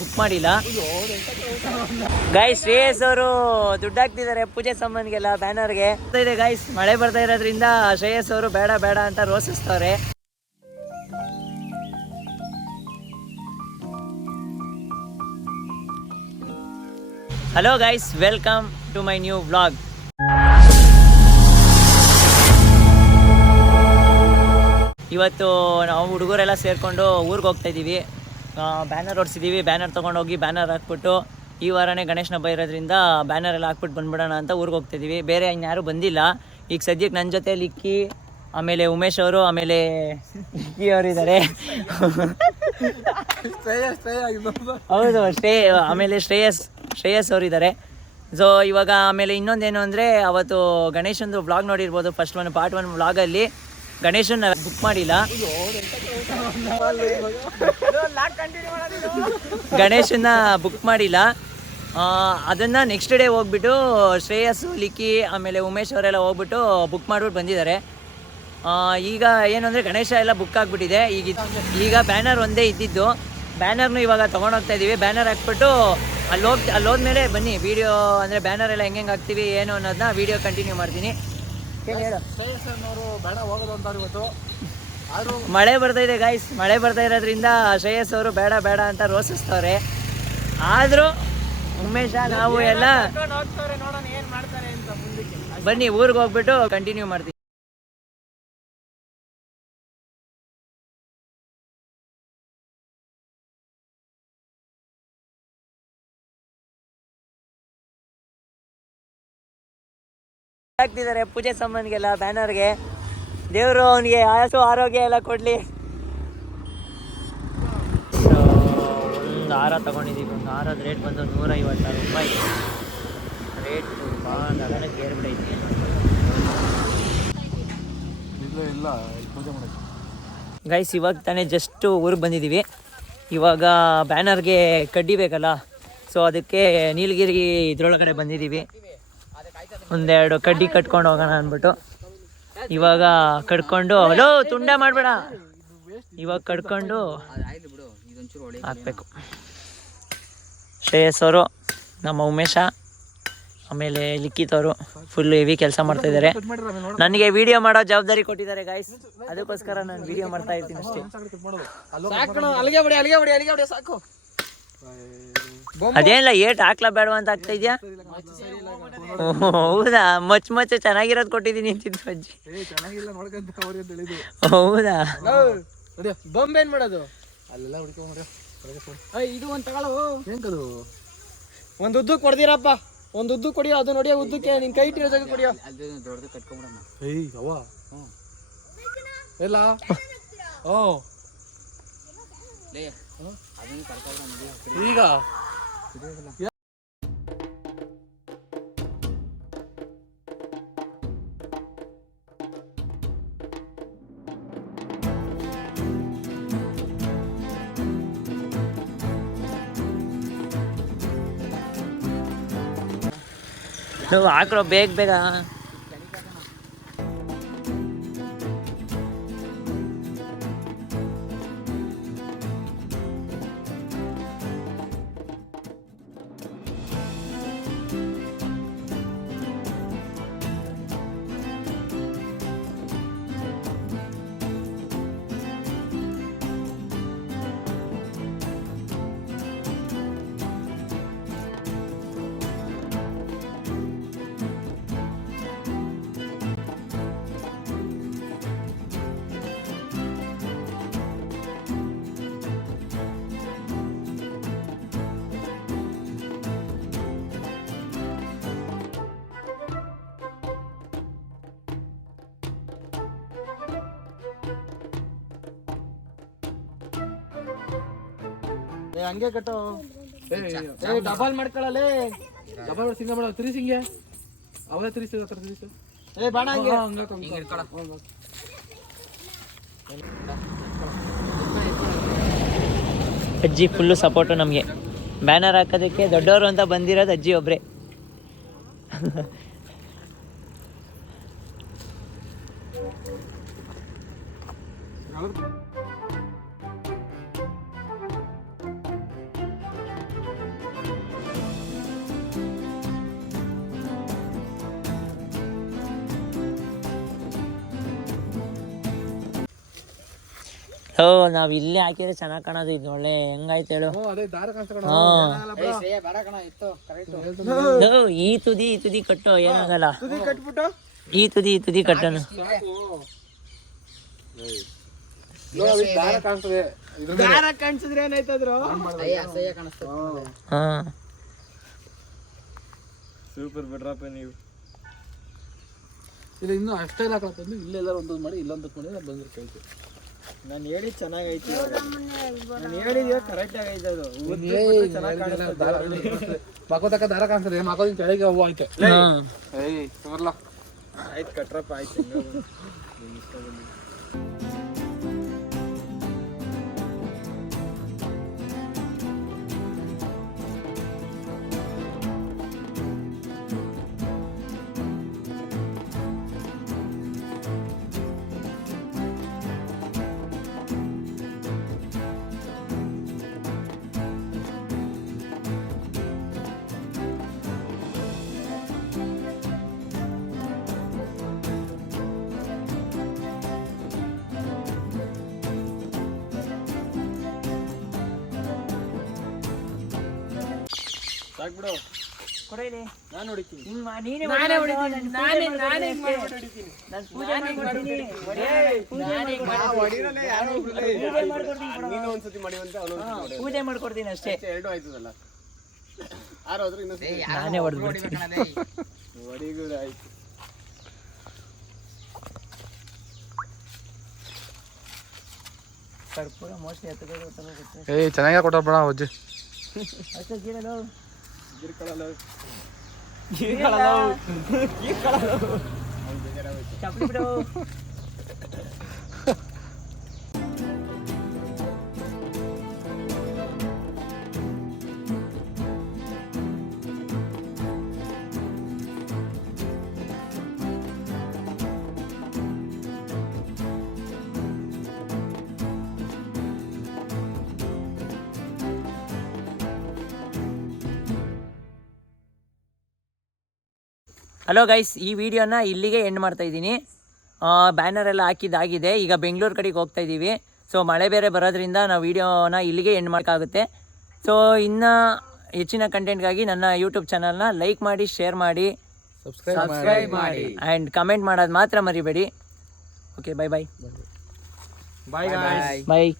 Book ಮಾಡಿಲ್ಲ. Guys Shreyas ಅವರು ದುಡ್ಡು ಹಾಕ್ತಿದ್ದಾರೆ ಪೂಜೆ ಸಾಮಾನ್ಗೆಲ್ಲ ಬ್ಯಾನರ್ಗೆ. ಇದೆ ಗೈಸ್, ಮಳೆ ಬರ್ತಾ ಇರೋದ್ರಿಂದ ಶ್ರೇಯಸ್ ಅವರು ಬೇಡ ಬೇಡ ಅಂತ ರೋಸಿಸ್ತವ್ರೆ. Hello guys, welcome to my new vlog. ಇವತ್ತು ನಾವು ಹುಡುಗರೆಲ್ಲ ಸೇರಿಕೊಂಡು ಊರಿಗೆ ಹೋಗ್ತಾ ಇದ್ದೀವಿ. ಬ್ಯಾನರ್ ಹೊಡ್ಸಿದ್ದೀವಿ. ಬ್ಯಾನರ್ ತೊಗೊಂಡೋಗಿ ಬ್ಯಾನರ್ ಹಾಕ್ಬಿಟ್ಟು ಈ ವಾರನೇ ಗಣೇಶನ ಹಬ್ಬ ಇರೋದ್ರಿಂದ ಬ್ಯಾನರ್ ಎಲ್ಲ ಹಾಕ್ಬಿಟ್ಟು ಬಂದ್ಬಿಡೋಣ ಅಂತ ಊರಿಗೆ ಹೋಗ್ತಾಯಿದ್ದೀವಿ. ಬೇರೆ ಇನ್ಯಾರೂ ಬಂದಿಲ್ಲ ಈಗ ಸದ್ಯಕ್ಕೆ. ನನ್ನ ಜೊತೆ ಲಿಕ್ಕಿ, ಆಮೇಲೆ ಉಮೇಶ್ ಅವರು, ಆಮೇಲೆ ಲಿಕ್ಕಿ ಅವರಿದ್ದಾರೆ. ಹೌದು, ಆಮೇಲೆ ಶ್ರೇಯಸ್ ಅವರಿದ್ದಾರೆ. ಸೊ ಇವಾಗ ಆಮೇಲೆ ಇನ್ನೊಂದೇನು ಅಂದರೆ, ಅವತ್ತು ಗಣೇಶಂದು ವ್ಲಾಗ್ ನೋಡಿರ್ಬೋದು, ಪಾರ್ಟ್ 1 ವ್ಲಾಗಲ್ಲಿ ಗಣೇಶನ ಬುಕ್ ಮಾಡಿಲ್ಲ. ಗಣೇಶನ ಬುಕ್ ಮಾಡಿಲ್ಲ. ಅದನ್ನು ನೆಕ್ಸ್ಟ್ ಡೇ ಹೋಗ್ಬಿಟ್ಟು ಶ್ರೇಯಸ್, ಲಿಕ್ಕಿ, ಆಮೇಲೆ ಉಮೇಶ್ ಅವರೆಲ್ಲ ಹೋಗ್ಬಿಟ್ಟು ಬುಕ್ ಮಾಡಿಬಿಟ್ಟು ಬಂದಿದ್ದಾರೆ. ಈಗ ಏನು ಅಂದರೆ ಗಣೇಶ ಎಲ್ಲ ಬುಕ್ ಆಗಿಬಿಟ್ಟಿದೆ. ಈಗ ಬ್ಯಾನರ್ ಒಂದೇ ಇದ್ದಿದ್ದು. ಬ್ಯಾನರ್ನು ಇವಾಗ ತೊಗೊಂಡೋಗ್ತಾ ಇದ್ದೀವಿ. ಬ್ಯಾನರ್ ಹಾಕ್ಬಿಟ್ಟು ಅಲ್ಲೋದ್ಮೇಲೆ ಬನ್ನಿ ವೀಡಿಯೋ, ಅಂದರೆ ಬ್ಯಾನರ್ ಎಲ್ಲ ಹೆಂಗೆ ಹಾಕ್ತೀವಿ ಏನು ಅನ್ನೋದನ್ನ ವೀಡಿಯೋ ಕಂಟಿನ್ಯೂ ಮಾಡ್ತೀನಿ. ಮಳೆ ಬರ್ತಾ ಇದೆ ಗೈಸ್. ಮಳೆ ಬರ್ತಾ ಇರೋದ್ರಿಂದ ಶ್ರೇಯಸ್ ಅವರು ಬೇಡ ಬೇಡ ಅಂತ ರೋಸಿಸ್ತವ್ರೆ. ಆದರೂ ಉಮೇಶ ನಾವು ಎಲ್ಲ ಬನ್ನಿ ಊರಿಗೆ ಹೋಗ್ಬಿಟ್ಟು ಕಂಟಿನ್ಯೂ ಮಾಡ್ತೀವಿ. ಹಾಕ್ತಿದ್ದಾರೆ ಪೂಜೆ ಸಾಮಾನ್ಗೆಲ್ಲ ಬ್ಯಾನರ್ಗೆ. ದೇವರು ಅವನಿಗೆ ಆಯಸ್ಸು ಆರೋಗ್ಯ ಎಲ್ಲ ಕೊಡಲಿ. ಒಂದು ಹಾರ ತಗೊಂಡಿದ್ದೀವಿ. ಒಂದು ಹಾರದ ರೇಟ್ ಬಂದು 150 ರೂಪಾಯಿ. ರೇಟ್ ನನಗೆ ಏರ್ಬಿಡೈತಿ. ಗೈಸ್ ಇವಾಗ ತಾನೇ ಜಸ್ಟ್ ಊರಿಗೆ ಬಂದಿದ್ದೀವಿ. ಇವಾಗ ಬ್ಯಾನರ್ಗೆ ಕಡ್ಡಿ ಬೇಕಲ್ಲ, ಸೊ ಅದಕ್ಕೆ ನೀಲಗಿರಿ ಇದ್ರೊಳಗಡೆ ಬಂದಿದ್ದೀವಿ. ಒಂದೆರಡು ಕಡ್ಡಿ ಕಟ್ಕೊಂಡು ಹೋಗೋಣ ಅಂದ್ಬಿಟ್ಟು ಇವಾಗ ಕಟ್ಕೊಂಡು, ಹಲೋ ತುಂಡ ಮಾಡಬೇಡ, ಇವಾಗ ಕಟ್ಕೊಂಡು ಹಾಕ್ಬೇಕು. ಶ್ರೇಯಸ್ ಅವರು, ನಮ್ಮ ಉಮೇಶ, ಆಮೇಲೆ ಲಿಖಿತ್ ಅವರು ಫುಲ್ ಹೆವಿ ಕೆಲಸ ಮಾಡ್ತಾ ಇದ್ದಾರೆ. ನನಗೆ ವಿಡಿಯೋ ಮಾಡೋ ಜವಾಬ್ದಾರಿ ಕೊಟ್ಟಿದ್ದಾರೆ ಗೈಸ್, ಅದಕ್ಕೋಸ್ಕರ ನಾನು ವಿಡಿಯೋ ಮಾಡ್ತಾ ಇರ್ತೀನಿ ಅಷ್ಟೇ. ಅದೇನಿಲ್ಲ, ಏಟ್ ಹಾಕ್ಲಾ ಬೇಡವಾ ಅಂತ ಆಗ್ತಾ ಇದೆಯಾ? ಹೌದಾ, ಮಚ್ಚ ಚೆನ್ನಾಗಿರೋದು ಕೊಟ್ಟಿದ್ದೀನಿ ಅಂತಿದ್ರು ಅಜ್ಜಿ. ಹೌದಾ, ಬೊಂಬೆ ಏನ್ ಮಾಡೋದು? ಅಲ್ಲೆಲ್ಲ ಇದು ಒಂದು ತಗೊಳ್ಳೋ. ಹೆಂಗದು ಒಂದು ಉದ್ದಕ್ಕೆ ಕೊಡ್ದಿರಪ್ಪ, ಒಂದು ಉದ್ದು ಕೊಡಿಯೋ. ಅದು ನೋಡಿಯೋ ಉದ್ದಕ್ಕೆ ನಿನ್ ಕೈ ಇಟ್ಟಿರೋ ಜಾಗ ಕೊಡಿಯೋ. ಎಲ್ಲ ಈಗ ನೀವು ಹಾಕ್ರೋ ಬೇಗ. ಹಂಗೆ ಕಟ್ಟೋ. ಡಬಲ್ ಮಾಡ್ಕೊಳ್ಳಲೇ, ಡಬಲ್ ಸಿಂಗ ಮಾಡೋ. ತಿರಿಸಿಂಗೆ ಅವೇ ತಿರಿಸಿದ ತಿರಿಸು. ಬಾಣ ಹಂಗೆ ಅಜ್ಜಿ ಫುಲ್ಲು ಸಪೋರ್ಟು ನಮಗೆ. ಬ್ಯಾನರ್ ಹಾಕೋದಕ್ಕೆ ದೊಡ್ಡವರು ಅಂತ ಬಂದಿರೋದು ಅಜ್ಜಿ ಒಬ್ಬರೇ. ಓ ನಾವ್ ಇಲ್ಲಿ ಹಾಕಿದ್ರೆ ಚೆನ್ನಾಗಿ ಕಾಣೋದು. ಇದು ಒಳ್ಳೆ ಹೆಂಗಾಯ್ತು ಹೇಳು. ಅದೇ ದಾರ ಕಾಣಿಸ್ತಾ ಹಾ ಈ ತುದಿ ಕಟ್ಟು ಏನಾಗಲ್ಲ. ಕಟ್ಬಿಟ್ಟು ಈ ತುದಿ ಕಟ್ಟೋಣ. ದಾರ ಕಾಣಿಸ್ತದೆ. ದಾರ ಕಾಣಿಸಿದ್ರೆ ಏನಾಯ್ತದ್ರು ಹಾ ಸೂಪರ್ ಬಿಡ್ರಪ್ಪ ನೀವು. ಇಲ್ಲ ಇನ್ನೂ ಅಷ್ಟೆಲ್ಲ ಹಾಕಂದ್ರೆ ಇಲ್ಲೆಲ್ಲ ಒಂದೊಂದು ಮಾಡಿ ಇಲ್ಲೊಂದು ಮಾಡಿ ಬಂದ್ರೆ ಕೇಳ್ತೀವಿ. ನಾನು ಹೇಳಿದ್ ಚೆನ್ನಾಗೈತಿ. ನಾನು ಹೇಳಿದ್ಯಾ ಕರೆಕ್ಟ್ ಆಗೈತೆ ಅದು. ಮಕ್ಕೋತಕ್ಕ ದಾರ ಕಾಣಿಸ್ತದೆ. ಮಕ್ಕೋದಿನ ಕೆಳಗೆ ಹೂವು ಐತೆ. ಆಯ್ತು ಕಟ್ರಪ್ಪ ಆಯ್ತು. ಸಾಕ್ಬಿಡು. ಕೊಡಲಿ ನಾನು ಹೊಡಿತೀನಿ. ನೀನೇ ಪೂಜೆ ಮಾಡ್ಕೊಡ್ತೀನಿ ಅಷ್ಟೇ. ಎರಡು ಆಯ್ತದಲ್ಲ. ಆರೋದ್ರೆ ನಾನೇ ಹೊಡೆದ್ಬಿಡ್ತೀನಿ. ಹೊಡಿಗುಡ ಆಯ್ತು. ಕರ್ಪೂರ ಮೋಸ್ಟ್ಲಿ ಎತ್ತಬೇಕು. ಚೆನ್ನಾಗಿ ಕೊಟ್ಟಬೇಡ ಅಜ್ಜಿ. ಅಷ್ಟೇ ಗೀರಲು ಚಪ್ಪಲಿ ಬಿಡು. ಹಲೋ ಗೈಸ್, ಈ ವಿಡಿಯೋನ ಇಲ್ಲಿಗೆ ಎಂಡ್ ಮಾಡ್ತಾ ಇದ್ದೀನಿ. ಬ್ಯಾನರ್ ಎಲ್ಲ ಹಾಕಿದ್ದಾಗಿದೆ. ಈಗ ಬೆಂಗಳೂರು ಕಡೆಗೆ ಹೋಗ್ತಾ ಇದ್ದೀವಿ. ಸೊ ಮಳೆ ಬೇರೆ ಬರೋದ್ರಿಂದ ನಾವು ವಿಡಿಯೋನ ಇಲ್ಲಿಗೆ ಎಂಡ್ ಮಾಡೋಕ್ಕಾಗುತ್ತೆ. ಸೊ ಇನ್ನು ಹೆಚ್ಚಿನ ಕಂಟೆಂಟ್ಗಾಗಿ ನನ್ನ ಯೂಟ್ಯೂಬ್ ಚಾನಲ್ನ ಲೈಕ್ ಮಾಡಿ, ಶೇರ್ ಮಾಡಿ, ಸಬ್ಸ್ಕ್ರೈಬ್ ಮಾಡಿ ಆ್ಯಂಡ್ ಕಮೆಂಟ್ ಮಾಡೋದು ಮಾತ್ರ ಮರಿಬೇಡಿ. ಓಕೆ, ಬಾಯ್ ಬಾಯ್. ಬಾಯ್ ಬಾಯ್.